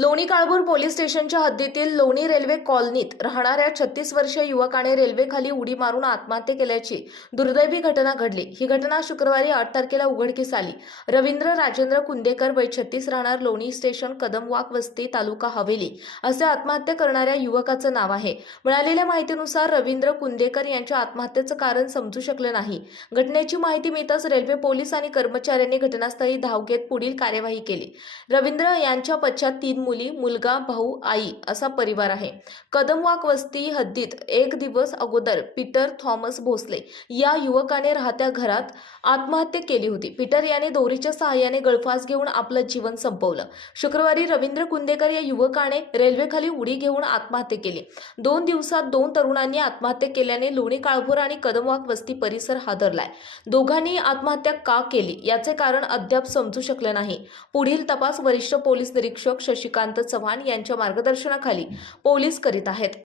Loni Kalbhor police स्टेशनच्या हद्दीतील लोणी रेल्वे कॉलनीत राहणाऱ्या छत्तीस वर्षीय युवकाने रेल्वेखाली उडी मारून आत्महत्या केल्याची दुर्दैवी घटना घडली. ही घटना शुक्रवारी आठ तारखेला उघडकीस आली. रवींद्र राजेंद्र कुंदेकर वय छत्तीस राहणार लोणी स्टेशन कदमवाक वस्ती तालुका हवेली असे आत्महत्या करणाऱ्या युवकाचं नाव आहे. मिळालेल्या माहितीनुसार रवींद्र कुंदेकर यांच्या आत्महत्येचं कारण समजू शकलं नाही. घटनेची माहिती मिळताच रेल्वे पोलीस आणि कर्मचाऱ्यांनी घटनास्थळी धाव घेत पुढील कार्यवाही केली. रवींद्र यांच्या पश्चात तीन मुली मुलगा भाऊ आई असा परिवार आहे. कदमवाक वस्ती हद्दीत एक दिवस अगोदर पीटर थॉमस भोसले या युवकाने राहत्या घरात आत्महत्या केली होती. पीटर याने दोरीच्या सहाय्याने गळफास घेऊन आपलं जीवन संपवलं. शुक्रवारी रवींद्र कुंदेकर या युवकाने रेल्वेखाली उडी घेऊन आत्महत्या केली. दोन दिवसात दोन तरुणांनी आत्महत्या केल्याने लोणी काळभोर आणि कदमवाक वस्ती परिसर हादरलाय. दोघांनी आत्महत्या का केली? याचे कारण अद्याप समजू शकले नाही. पुढील तपास वरिष्ठ पोलीस निरीक्षक शशिकांत चव्हाण यांच्या मार्गदर्शनाखाली पोलीस करीत आहेत.